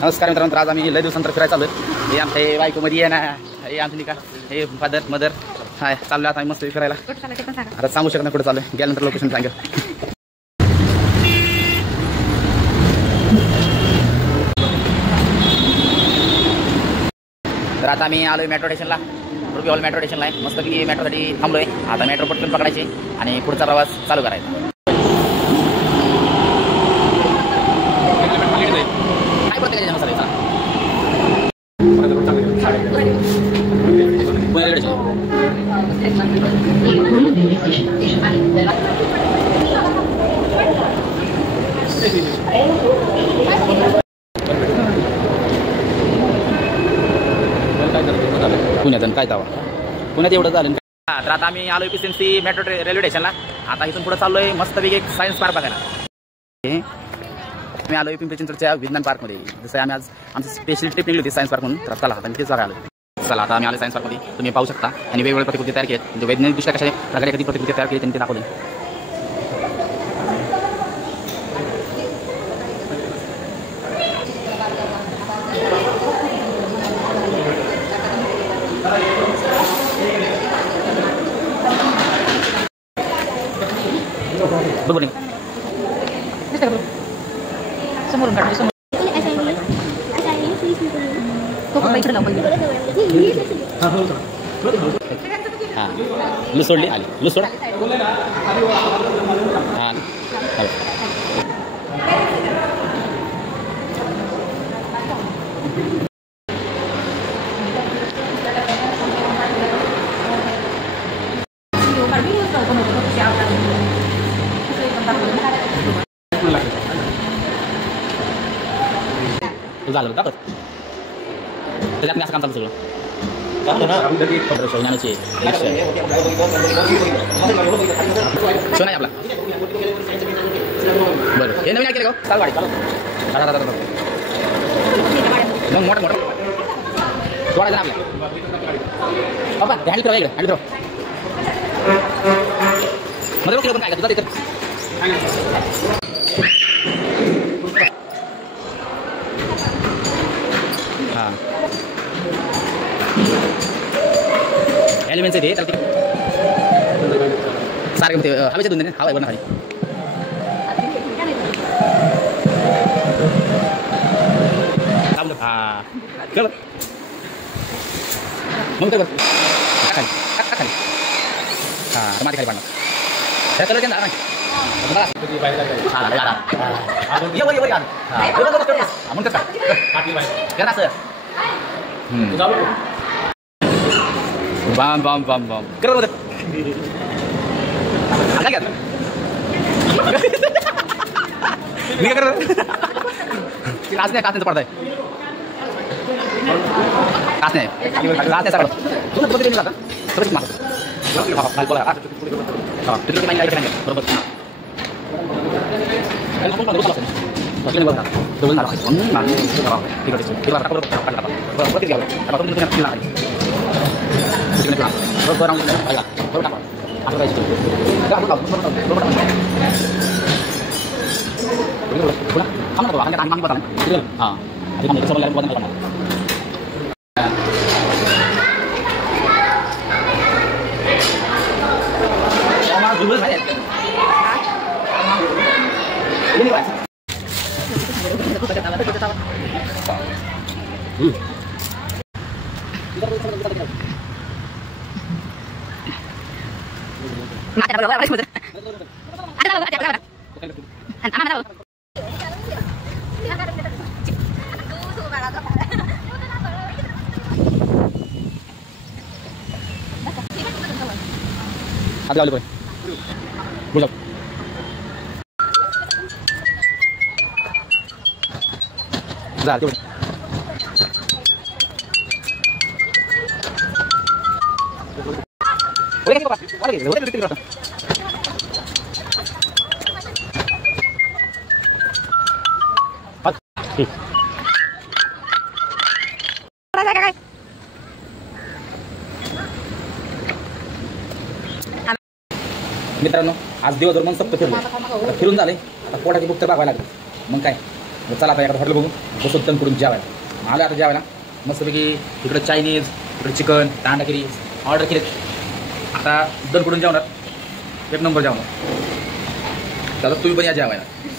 नमस्कार मित्रांनो, आज आम्ही लय दिवसांतर फिरायला चालू. हे आमच्या बायकोमध्ये आहे ना, हे आमची निका, हे फादर मदर हाय चाललो आता आम्ही मस्त फिरायला. आता सांगू शकत नाही कुठे चालू, गेल्यानंतर लोकेशन सांगेल. तर आता आम्ही आलोय मेट्रो स्टेशनला, रुपी हॉल मेट्रो स्टेशनला आहे. मस्त की मेट्रोसाठी थांबलोय. आता मेट्रो पटकन पकडायची आणि पुढचा प्रवास चालू करायचा. काय पडतं का मसाला पुण्यात काय तावा पुण्यात एवढं झालं. तर आता आम्ही आलोय PCMC मेट्रो रेल्वे स्टेशनला. आता इथून पुढे चाललोय मस्तपैकी एक सायन्स पार्क बघायला. मी आलोय पिंपरी चिंचवडच्या विज्ञान पार्कमध्ये. जसं आम्ही आज आमची स्पेशल ट्रिप निघली होती सायन्स पार्क म्हणून. तर चला आता मी तेच बघायला आलो. चला आता आम्ही आलो सायन्स पार्कमध्ये. तुम्ही पाहू शकता आणि वेगवेगळ्या प्रतिकृती तयार केली आहेत. म्हणजे वैज्ञानिकदृष्ट्या कशा प्रकारे कधी प्रतिकृती तयार केली त्यांनी ते दाखवली. बघू नये समोरून काढ समोर. हां लूज सोडली आली लूज सोडा. हां झालं का त्याच्यात मी असं काम चालू सगळं शोनाचे सोना आपला. बरं हे नवीन केलं का चाल गाडी चालू मग मोठं मोठं सोडायचं ना आपल्या बाबा हँडी फिरवा इकडे हँडी फिरवा मध्ये बघ पण काय का तुझा तिथं. हां एलिमेंट्स आहे ते सारखं ते हवेच्या दोन हवा आहे बघा खाली. हां कर मग कर खाली खाली. हां माती खाली पाडणार त्या कलर त्यांना नाही म्हणतात का सर बाम बाम बाम बाम कर बघ काय मी कर काच नाही काच पडताय काच नाही काच नाही सगळं तुला बघितलं जातं सगळंच मागं बोला तिथे बरोबर हात लावले बोला जा तेवढं मित्रांनो आज दिवसभर मन सप्त फिरलो, फिरून झाले. आता पोटाची भूक तर भागवायला लागली. मग काय चला आता एखादं हॉटेल बघून बसतो दम करून जेवायला. आलं आता जेवायला मस्तपैकी. इकडं चायनीज, इकडं चिकन, तांडागिरी ऑर्डर केलेत. आता दम करून जेवणार, एक नंबर जेवणार. त्याला तुम्ही पण या जेवायला.